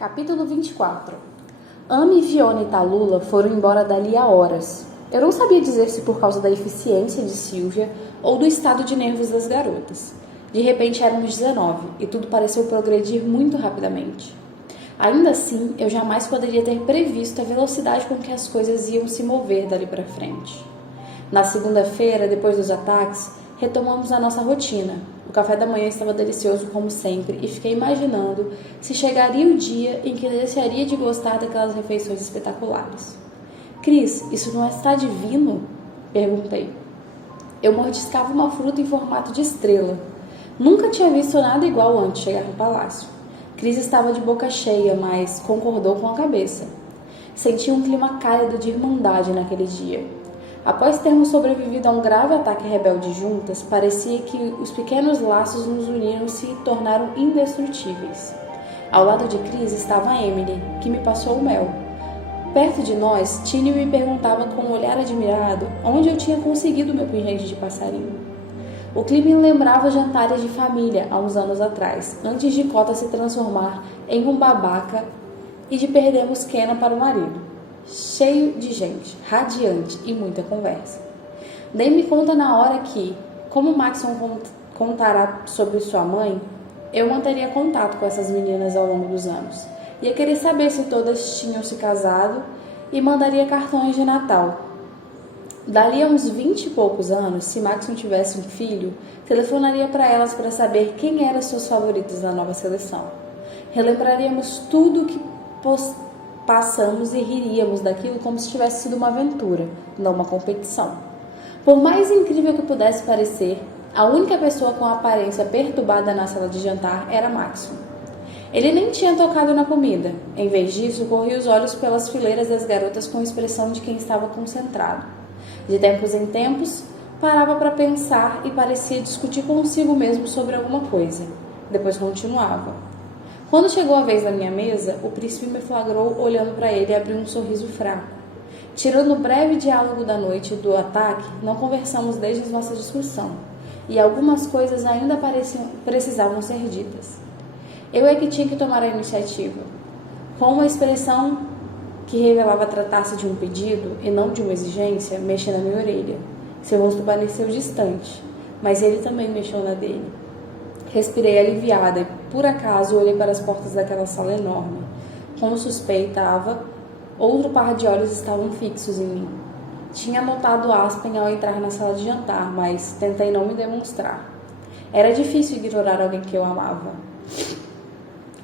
Capítulo 24. Amy, Fiona e Tallulah foram embora dali a horas. Eu não sabia dizer se por causa da eficiência de Sylvia ou do estado de nervos das garotas. De repente éramos 19 e tudo pareceu progredir muito rapidamente. Ainda assim, eu jamais poderia ter previsto a velocidade com que as coisas iam se mover dali para frente. Na segunda-feira, depois dos ataques, retomamos a nossa rotina. O café da manhã estava delicioso como sempre e fiquei imaginando se chegaria o dia em que deixaria de gostar daquelas refeições espetaculares. Cris, isso não está divino? Perguntei. Eu mordiscava uma fruta em formato de estrela. Nunca tinha visto nada igual antes de chegar no palácio. Cris estava de boca cheia, mas concordou com a cabeça. Senti um clima cálido de irmandade naquele dia. Após termos sobrevivido a um grave ataque rebelde juntas, parecia que os pequenos laços nos uniram e se tornaram indestrutíveis. Ao lado de Cris estava a Emily, que me passou o mel. Perto de nós, Tini me perguntava com um olhar admirado onde eu tinha conseguido meu pingente de passarinho. O clima me lembrava jantares de família há uns anos atrás, antes de Cota se transformar em um babaca e de perdermos Kenna para o marido. Cheio de gente, radiante e muita conversa. Dei-me conta na hora que, como Maxon contará sobre sua mãe, eu manteria contato com essas meninas ao longo dos anos. Ia querer saber se todas tinham se casado e mandaria cartões de Natal. Dali a uns 20 e poucos anos, se Maxon tivesse um filho, telefonaria para elas para saber quem eram suas favoritas na nova seleção. Relembraríamos tudo o que passamos e riríamos daquilo como se tivesse sido uma aventura, não uma competição. Por mais incrível que pudesse parecer, a única pessoa com a aparência perturbada na sala de jantar era Maxon. Ele nem tinha tocado na comida. Em vez disso, corria os olhos pelas fileiras das garotas com a expressão de quem estava concentrado. De tempos em tempos, parava para pensar e parecia discutir consigo mesmo sobre alguma coisa. Depois continuava. Quando chegou a vez da minha mesa, o príncipe me flagrou olhando para ele e abriu um sorriso fraco. Tirando o breve diálogo da noite do ataque, não conversamos desde a nossa discussão, e algumas coisas ainda precisavam ser ditas. Eu é que tinha que tomar a iniciativa. Com uma expressão que revelava tratar-se de um pedido e não de uma exigência, mexi na minha orelha. Seu rosto pareceu distante, mas ele também mexeu na dele. Respirei aliviada e, por acaso, olhei para as portas daquela sala enorme. Como suspeitava, outro par de olhos estavam fixos em mim. Tinha notado Aspen ao entrar na sala de jantar, mas tentei não me demonstrar. Era difícil ignorar alguém que eu amava.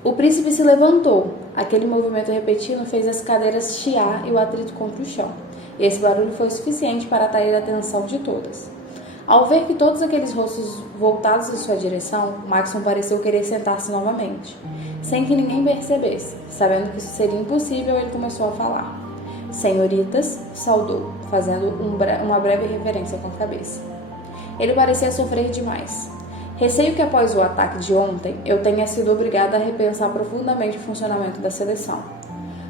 O príncipe se levantou. Aquele movimento repetido fez as cadeiras chiar e o atrito contra o chão. E esse barulho foi suficiente para atrair a atenção de todas. Ao ver que todos aqueles rostos voltados em sua direção, Maxon pareceu querer sentar-se novamente. Sem que ninguém percebesse. Sabendo que isso seria impossível, ele começou a falar. Senhoritas, saudou, fazendo uma breve reverência com a cabeça. Ele parecia sofrer demais. Receio que após o ataque de ontem, eu tenha sido obrigada a repensar profundamente o funcionamento da seleção.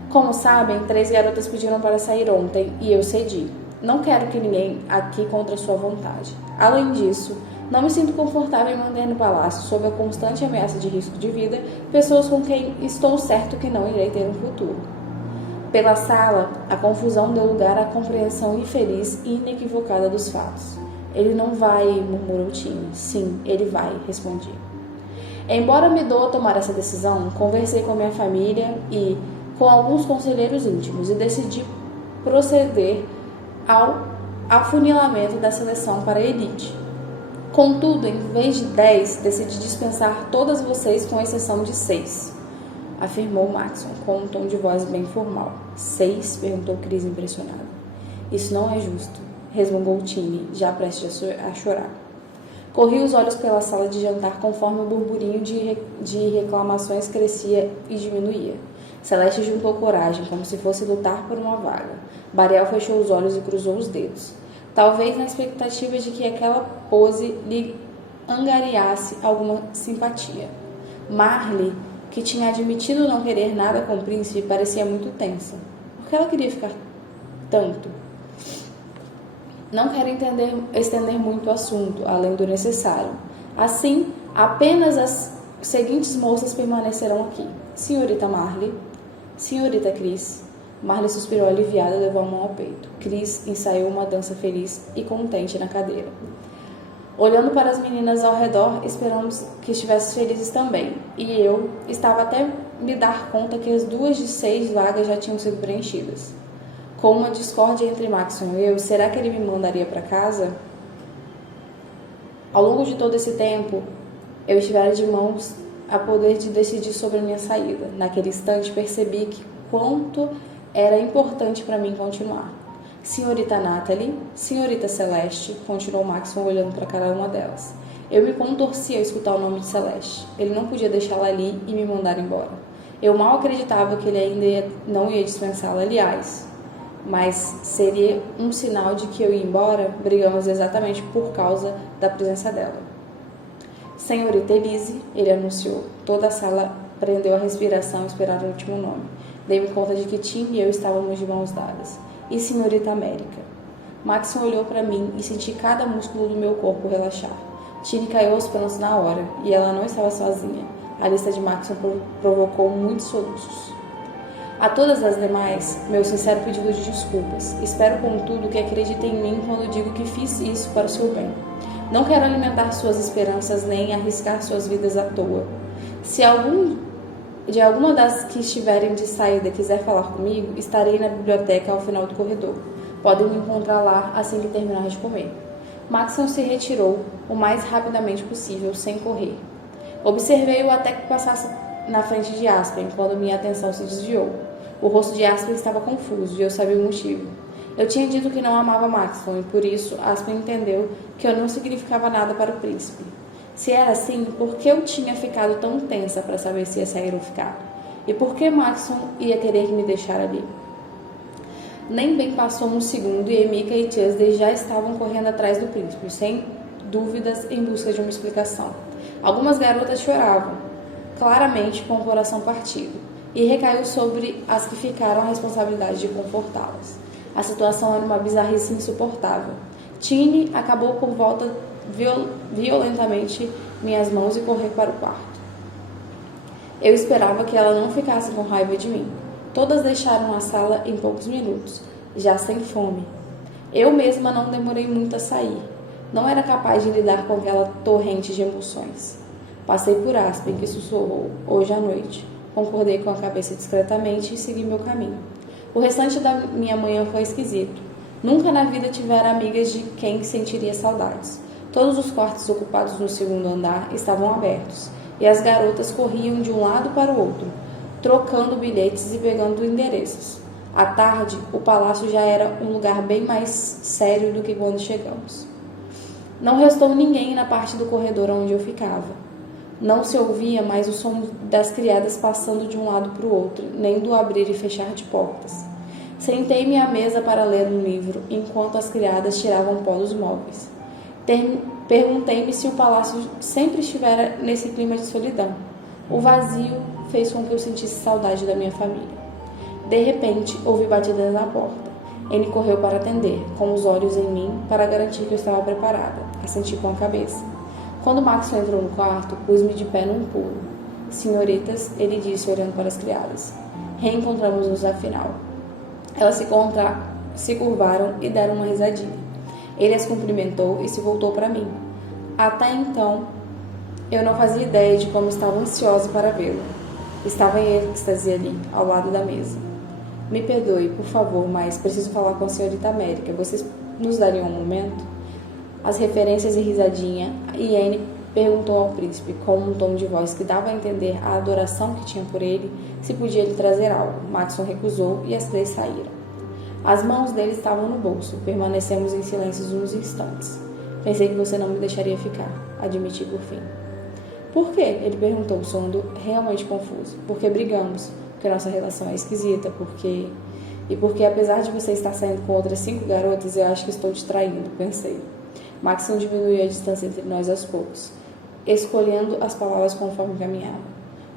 Como sabem, 3 garotas pediram para sair ontem e eu cedi. Não quero que ninguém aqui contra sua vontade. Além disso, não me sinto confortável em manter no palácio, sob a constante ameaça de risco de vida, pessoas com quem estou certo que não irei ter um futuro. Pela sala, a confusão deu lugar à compreensão infeliz e inequivocada dos fatos. Ele não vai, murmurou Tini. Sim, ele vai, respondi. Embora me doa tomar essa decisão, conversei com minha família e com alguns conselheiros íntimos e decidi proceder ao afunilamento da seleção para a elite. Contudo, em vez de 10, decidi dispensar todas vocês com exceção de 6, afirmou Maxon com um tom de voz bem formal. 6? Perguntou Cris impressionada. Isso não é justo, resmungou Tini, já prestes a chorar. Corri os olhos pela sala de jantar conforme o burburinho de reclamações crescia e diminuía. Celeste juntou coragem, como se fosse lutar por uma vaga. Bariel fechou os olhos e cruzou os dedos. Talvez na expectativa de que aquela pose lhe angariasse alguma simpatia. Marley, que tinha admitido não querer nada com o príncipe, parecia muito tensa. Por que ela queria ficar tanto? Não quero estender muito o assunto, além do necessário. Assim, apenas As seguintes moças permanecerão aqui: Senhorita Marley, Senhorita Chris. Marley suspirou aliviada e levou a mão ao peito. Chris ensaiou uma dança feliz e contente na cadeira. Olhando para as meninas ao redor, esperamos que estivessem felizes também. E eu estava até me dar conta que as 2 de 6 vagas já tinham sido preenchidas. Com uma discórdia entre Maxon e eu, será que ele me mandaria para casa? Ao longo de todo esse tempo, eu estivera de mãos a poder de decidir sobre a minha saída. Naquele instante, percebi que quanto era importante para mim continuar. Senhorita Natalie, Senhorita Celeste, continuou Maxon olhando para cada uma delas. Eu me contorci ao escutar o nome de Celeste. Ele não podia deixá-la ali e me mandar embora. Eu mal acreditava que ele ainda não ia dispensá-la, aliás. Mas seria um sinal de que eu ia embora? Brigamos exatamente por causa da presença dela. Senhorita Elise, ele anunciou. Toda a sala prendeu a respiração e esperaram o último nome. Dei-me conta de que Tim e eu estávamos de mãos dadas. E Senhorita América? Maxon olhou para mim e senti cada músculo do meu corpo relaxar. Tini caiu aos prantos na hora, e ela não estava sozinha. A lista de Maxon provocou muitos soluços. A todas as demais, meu sincero pedido de desculpas. Espero, contudo, que acreditem em mim quando digo que fiz isso para o seu bem. Não quero alimentar suas esperanças nem arriscar suas vidas à toa. Se alguma das que estiverem de saída quiser falar comigo, estarei na biblioteca ao final do corredor. Podem me encontrar lá assim que terminar de comer. Maxon se retirou o mais rapidamente possível, sem correr. Observei-o até que passasse na frente de Aspen, quando minha atenção se desviou. O rosto de Aspen estava confuso e eu sabia o motivo. Eu tinha dito que não amava Maxon e por isso Aspen entendeu que eu não significava nada para o príncipe. Se era assim, por que eu tinha ficado tão tensa para saber se ia sair ou ficar? E por que Maxon ia querer me deixar ali? Nem bem passou um segundo e Emika e Tuesday já estavam correndo atrás do príncipe, sem dúvidas em busca de uma explicação. Algumas garotas choravam, claramente com o coração partido, e recaiu sobre as que ficaram a responsabilidade de confortá-las. A situação era uma bizarrice insuportável. Tini acabou por volta violentamente minhas mãos e correu para o quarto. Eu esperava que ela não ficasse com raiva de mim. Todas deixaram a sala em poucos minutos, já sem fome. Eu mesma não demorei muito a sair. Não era capaz de lidar com aquela torrente de emoções. Passei por Aspen, que sussurrou, hoje à noite. Concordei com a cabeça discretamente e segui meu caminho. O restante da minha manhã foi esquisito. Nunca na vida tivera amigas de quem sentiria saudades. Todos os quartos ocupados no segundo andar estavam abertos, e as garotas corriam de um lado para o outro, trocando bilhetes e pegando endereços. À tarde, o palácio já era um lugar bem mais sério do que quando chegamos. Não restou ninguém na parte do corredor onde eu ficava. Não se ouvia mais o som das criadas passando de um lado para o outro, nem do abrir e fechar de portas. Sentei-me à mesa para ler um livro, enquanto as criadas tiravam pó dos móveis. Perguntei-me se o palácio sempre estivera nesse clima de solidão. O vazio fez com que eu sentisse saudade da minha família. De repente, ouvi batidas na porta. Anne correu para atender, com os olhos em mim, para garantir que eu estava preparada. Assenti com a cabeça. Quando Maxon entrou no quarto, pus-me de pé num pulo. Senhoritas, ele disse, olhando para as criadas. Reencontramos-nos afinal. Elas se curvaram e deram uma risadinha. Ele as cumprimentou e se voltou para mim. Até então, eu não fazia ideia de como estava ansiosa para vê-lo. Estava em êxtase ali, ao lado da mesa. Me perdoe, por favor, mas preciso falar com a senhorita América. Vocês nos dariam um momento? As referências e risadinha, e Anne perguntou ao príncipe, com um tom de voz que dava a entender a adoração que tinha por ele, se podia lhe trazer algo. Maxon recusou e as 3 saíram. As mãos dele estavam no bolso. Permanecemos em silêncio uns instantes. Pensei que você não me deixaria ficar, admiti por fim. Por quê? Ele perguntou, soando realmente confuso. Porque brigamos, porque nossa relação é esquisita, porque apesar de você estar saindo com outras 5 garotas, eu acho que estou te traindo, pensei. Maxon diminuiu a distância entre nós aos poucos, escolhendo as palavras conforme caminhava.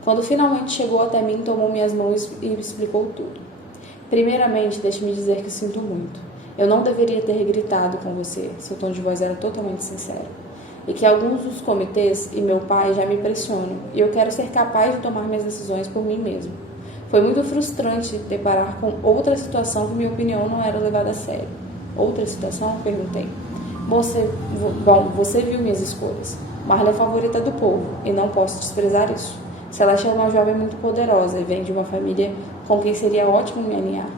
Quando finalmente chegou até mim, tomou minhas mãos e explicou tudo. Primeiramente, deixe-me dizer que sinto muito. Eu não deveria ter gritado com você. Seu tom de voz era totalmente sincero. e que alguns dos comitês e meu pai já me pressionam, e eu quero ser capaz de tomar minhas decisões por mim mesmo. Foi muito frustrante deparar com outra situação que minha opinião não era levada a sério. Outra situação? Perguntei. Você viu minhas escolhas. Marla é a favorita do povo, e não posso desprezar isso. Celeste é uma jovem muito poderosa e vem de uma família com quem seria ótimo me alinhar.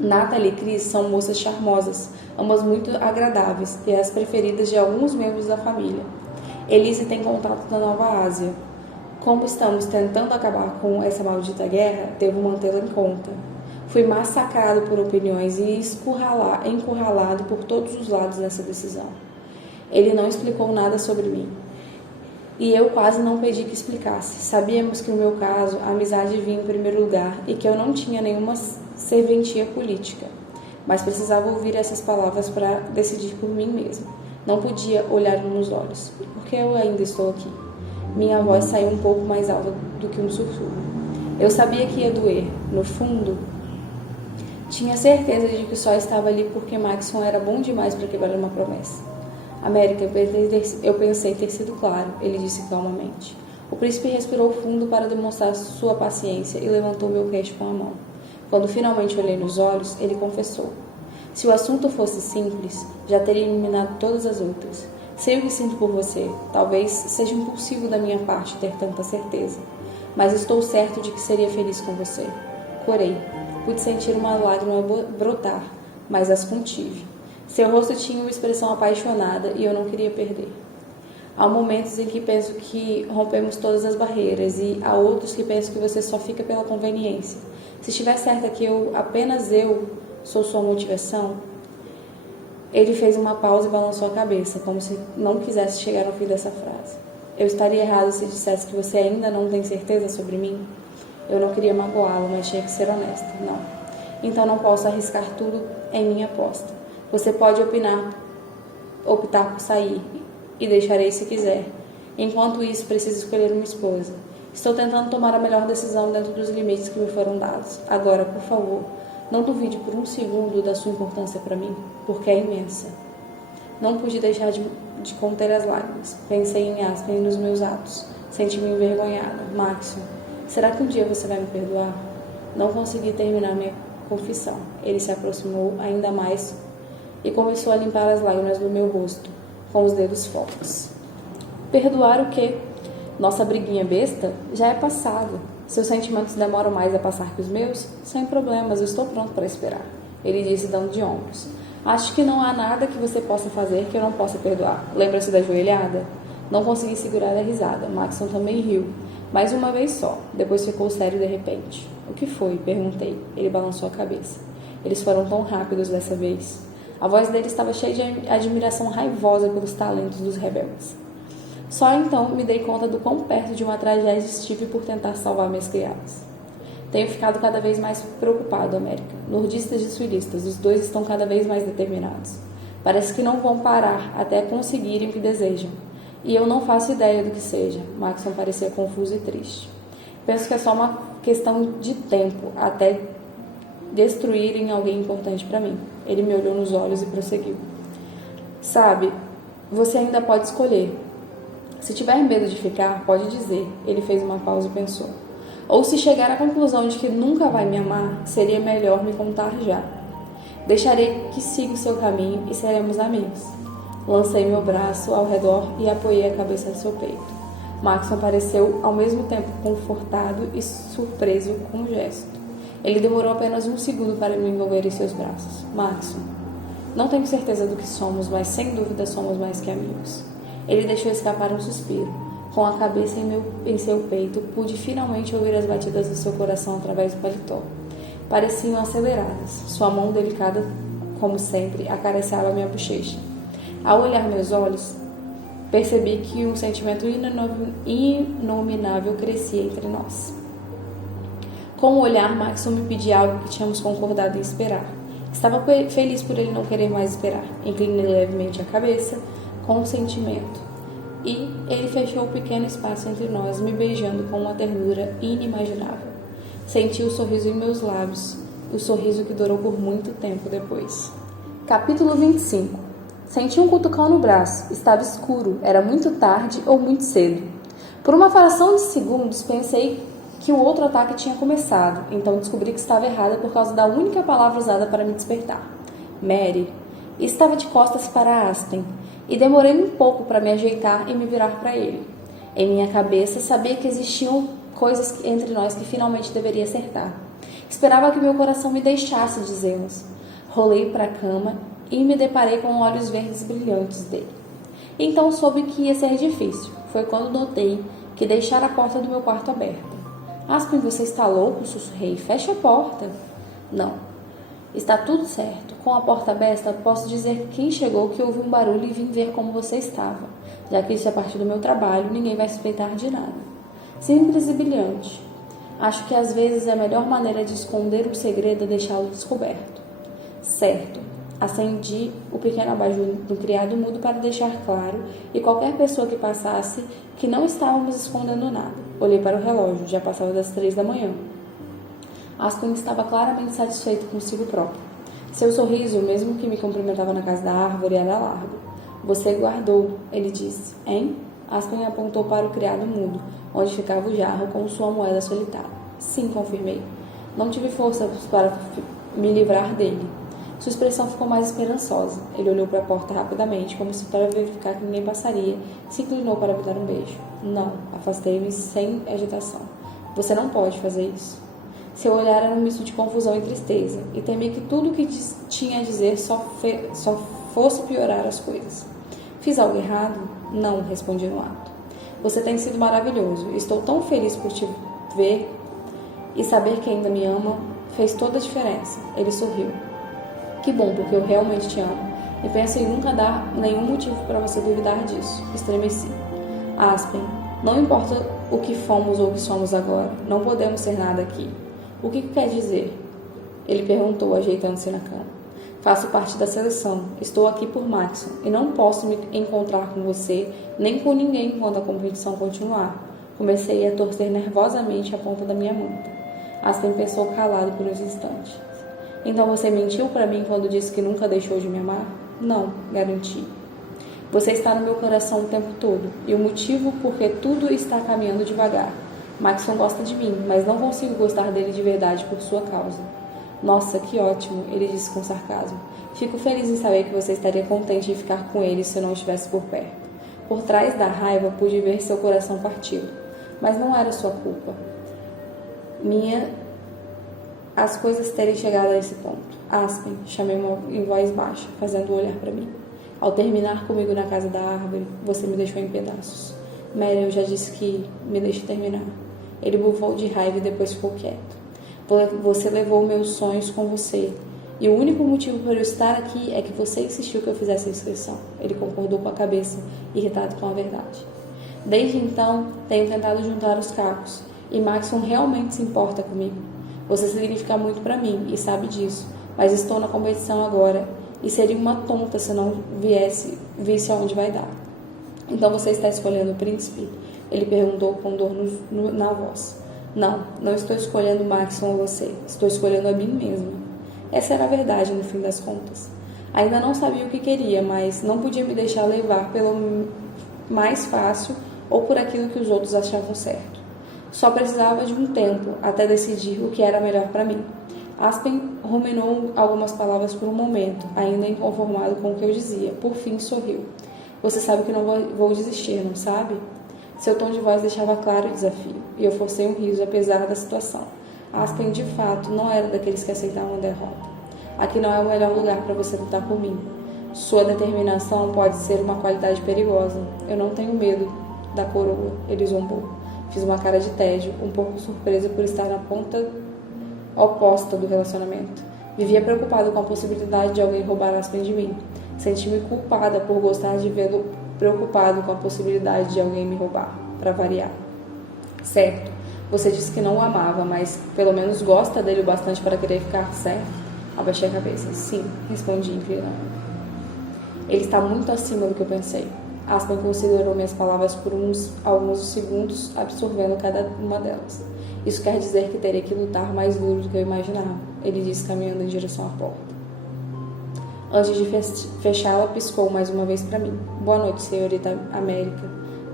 Natalie e Chris são moças charmosas, ambas muito agradáveis e as preferidas de alguns membros da família. Elise tem contato da Nova Ásia. Como estamos tentando acabar com essa maldita guerra, devo mantê-la em conta. Fui massacrado por opiniões e encurralado por todos os lados nessa decisão. Ele não explicou nada sobre mim. E eu quase não pedi que explicasse. Sabíamos que no meu caso, a amizade vinha em primeiro lugar e que eu não tinha nenhuma serventia política. Mas precisava ouvir essas palavras para decidir por mim mesmo. Não podia olhar-lhe nos olhos. Por que eu ainda estou aqui? Minha voz saiu um pouco mais alta do que um sussurro. Eu sabia que ia doer. No fundo, tinha certeza de que só estava ali porque Maxson era bom demais para quebrar uma promessa. América, eu pensei ter sido claro, ele disse calmamente. O príncipe respirou fundo para demonstrar sua paciência e levantou meu queixo com a mão. Quando finalmente olhei nos olhos, ele confessou. Se o assunto fosse simples, já teria eliminado todas as outras. Sei o que sinto por você. Talvez seja impulsivo da minha parte ter tanta certeza. Mas estou certo de que seria feliz com você. Corei. Pude sentir uma lágrima brotar, mas as contive. Seu rosto tinha uma expressão apaixonada e eu não queria perder. Há momentos em que penso que rompemos todas as barreiras e há outros que penso que você só fica pela conveniência. Se estiver certa que apenas eu sou sua motivação... Ele fez uma pausa e balançou a cabeça, como se não quisesse chegar ao fim dessa frase. Eu estaria errado se dissesse que você ainda não tem certeza sobre mim? Eu não queria magoá-lo, mas tinha que ser honesta. Não. Então não posso arriscar tudo em minha aposta. Você pode optar por sair, e deixarei se quiser. Enquanto isso, preciso escolher uma esposa. Estou tentando tomar a melhor decisão dentro dos limites que me foram dados. Agora, por favor, não duvide por um segundo da sua importância para mim, porque é imensa. Não pude deixar de conter as lágrimas. Pensei em Aspen e nos meus atos. Senti-me envergonhada. Maxson, será que um dia você vai me perdoar? Não consegui terminar minha confissão. Ele se aproximou ainda mais e começou a limpar as lágrimas do meu rosto com os dedos fortes. Perdoar o quê? Nossa briguinha besta já é passado. Seus sentimentos demoram mais a passar que os meus? Sem problemas, eu estou pronto para esperar. Ele disse dando de ombros. Acho que não há nada que você possa fazer que eu não possa perdoar. Lembra-se da joelhada? Não consegui segurar a risada. Maxson também riu. Mais uma vez só. Depois ficou sério de repente. O que foi? Perguntei. Ele balançou a cabeça. Eles foram tão rápidos dessa vez. A voz dele estava cheia de admiração raivosa pelos talentos dos rebeldes. Só então me dei conta do quão perto de uma tragédia estive por tentar salvar minhas criadas. Tenho ficado cada vez mais preocupado, América. Nordistas e sulistas, os dois estão cada vez mais determinados. Parece que não vão parar até conseguirem o que desejam. E eu não faço ideia do que seja. Maxson parecia confuso e triste. Penso que é só uma questão de tempo até destruírem alguém importante para mim. Ele me olhou nos olhos e prosseguiu. Sabe, você ainda pode escolher. Se tiver medo de ficar, pode dizer. Ele fez uma pausa e pensou. Ou se chegar à conclusão de que nunca vai me amar, seria melhor me contar já. Deixarei que siga o seu caminho e seremos amigos. Lancei meu braço ao redor e apoiei a cabeça no seu peito. Maxson pareceu ao mesmo tempo confortado e surpreso com o gesto. Ele demorou apenas um segundo para me envolver em seus braços. Maxson, não tenho certeza do que somos, mas sem dúvida somos mais que amigos. Ele deixou escapar um suspiro. Com a cabeça em seu peito, pude finalmente ouvir as batidas do seu coração através do paletó. Pareciam aceleradas. Sua mão delicada, como sempre, acariciava minha bochecha. Ao olhar meus olhos, percebi que um sentimento inominável crescia entre nós. Com o olhar, Maxson me pedia algo que tínhamos concordado em esperar. Estava feliz por ele não querer mais esperar. Inclinei levemente a cabeça, com sentimento. E ele fechou o pequeno espaço entre nós, me beijando com uma ternura inimaginável. Senti o sorriso em meus lábios, o sorriso que durou por muito tempo depois. Capítulo 25. Senti um cutucão no braço. Estava escuro. Era muito tarde ou muito cedo. Por uma fração de segundos, pensei que o outro ataque tinha começado. Então descobri que estava errada por causa da única palavra usada para me despertar. Mary. Estava de costas para Aspen. E demorei um pouco para me ajeitar e me virar para ele. Em minha cabeça, sabia que existiam coisas entre nós que finalmente deveria acertar. Esperava que meu coração me deixasse dizê-los. Rolei para a cama e me deparei com olhos verdes brilhantes dele. Então soube que ia ser difícil. Foi quando notei que deixara a porta do meu quarto aberta. Aspen, você está louco? Sussurrei. Feche a porta. Não. Está tudo certo. Com a porta aberta, posso dizer que quem chegou que houve um barulho e vim ver como você estava. Já que isso é parte do meu trabalho, ninguém vai suspeitar de nada. Simples e brilhante. Acho que às vezes a melhor maneira de esconder um segredo é deixá-lo descoberto. Certo. Acendi o pequeno abajur do criado mudo para deixar claro e qualquer pessoa que passasse que não estávamos escondendo nada. Olhei para o relógio, já passava das 3 da manhã. Aspen estava claramente satisfeito consigo próprio. Seu sorriso, mesmo que me cumprimentava na casa da árvore, era largo. Você guardou, ele disse. Hein? Aspen apontou para o criado mudo, onde ficava o jarro com sua moeda solitária. Sim, confirmei. Não tive força para me livrar dele. Sua expressão ficou mais esperançosa. Ele olhou para a porta rapidamente, como se para verificar que ninguém passaria, e se inclinou para me dar um beijo. Não, afastei-me sem agitação. Você não pode fazer isso. Seu olhar era um misto de confusão e tristeza, e temi que tudo o que tinha a dizer só fosse piorar as coisas. Fiz algo errado? Não, respondi no ato. Você tem sido maravilhoso. Estou tão feliz por te ver e saber que ainda me ama. Fez toda a diferença. Ele sorriu. Que bom, porque eu realmente te amo. E penso em nunca dar nenhum motivo para você duvidar disso. Estremeci. Aspen, não importa o que fomos ou o que somos agora. Não podemos ser nada aqui. O que quer dizer? Ele perguntou, ajeitando-se na cama. Faço parte da seleção. Estou aqui por Maxon e não posso me encontrar com você nem com ninguém enquanto a competição continuar. Comecei a torcer nervosamente a ponta da minha manta. Aspen pensou calado por uns instantes. Então você mentiu para mim quando disse que nunca deixou de me amar? Não, garanti. Você está no meu coração o tempo todo, e o motivo por que tudo está caminhando devagar. Maxon gosta de mim, mas não consigo gostar dele de verdade por sua causa. Nossa, que ótimo, ele disse com sarcasmo. Fico feliz em saber que você estaria contente em ficar com ele se eu não estivesse por perto. Por trás da raiva, pude ver seu coração partido. Mas não era sua culpa. As coisas terem chegado a esse ponto. Aspen, chamei em voz baixa, fazendo-o olhar para mim. Ao terminar comigo na casa da árvore, você me deixou em pedaços. Mary, eu já disse que me deixe terminar. Ele bufou de raiva e depois ficou quieto. Você levou meus sonhos com você. E o único motivo por eu estar aqui é que você insistiu que eu fizesse a inscrição. Ele concordou com a cabeça, irritado com a verdade. Desde então, tenho tentado juntar os cacos. E Maxon realmente se importa comigo. Você significa muito para mim, e sabe disso. Mas estou na competição agora, e seria uma tonta se não visse aonde vai dar. Então você está escolhendo o príncipe? Ele perguntou com dor na voz. Não, não estou escolhendo Maxon ou você. Estou escolhendo a mim mesma. Essa era a verdade no fim das contas. Ainda não sabia o que queria, mas não podia me deixar levar pelo mais fácil ou por aquilo que os outros achavam certo. Só precisava de um tempo até decidir o que era melhor para mim. Aspen ruminou algumas palavras por um momento, ainda inconformado com o que eu dizia. Por fim, sorriu. Você sabe que não vou desistir, não sabe? Seu tom de voz deixava claro o desafio, e eu forcei um riso apesar da situação. Aspen, de fato, não era daqueles que aceitavam a derrota. Aqui não é o melhor lugar para você lutar por mim. Sua determinação pode ser uma qualidade perigosa. Eu não tenho medo da coroa, ele zombou. Fiz uma cara de tédio, um pouco surpresa por estar na ponta oposta do relacionamento. Vivia preocupado com a possibilidade de alguém roubar Aspen de mim. Senti-me culpada por gostar de vê-lo preocupado com a possibilidade de alguém me roubar, para variar. Certo, você disse que não o amava, mas pelo menos gosta dele o bastante para querer ficar certo? Abaixei a cabeça. Sim, respondi inclinando. Ele está muito acima do que eu pensei. Aspen considerou minhas palavras por alguns segundos, absorvendo cada uma delas. Isso quer dizer que terei que lutar mais duro do que eu imaginava, ele disse caminhando em direção à porta. Antes de fechá-la, piscou mais uma vez para mim. Boa noite, senhorita América.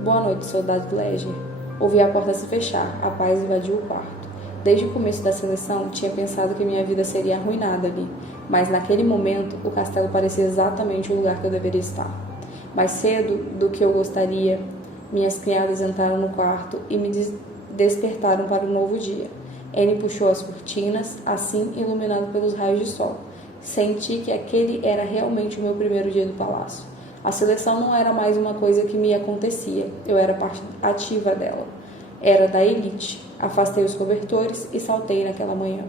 Boa noite, soldado Ledger. Ouvi a porta se fechar. A paz invadiu o quarto. Desde o começo da seleção, tinha pensado que minha vida seria arruinada ali. Mas naquele momento, o castelo parecia exatamente o lugar que eu deveria estar. Mais cedo do que eu gostaria, minhas criadas entraram no quarto e me despertaram para um novo dia. Anne puxou as cortinas, assim iluminado pelos raios de sol. Senti que aquele era realmente o meu primeiro dia do palácio. A seleção não era mais uma coisa que me acontecia, eu era parte ativa dela. Era da elite. Afastei os cobertores e saltei naquela manhã.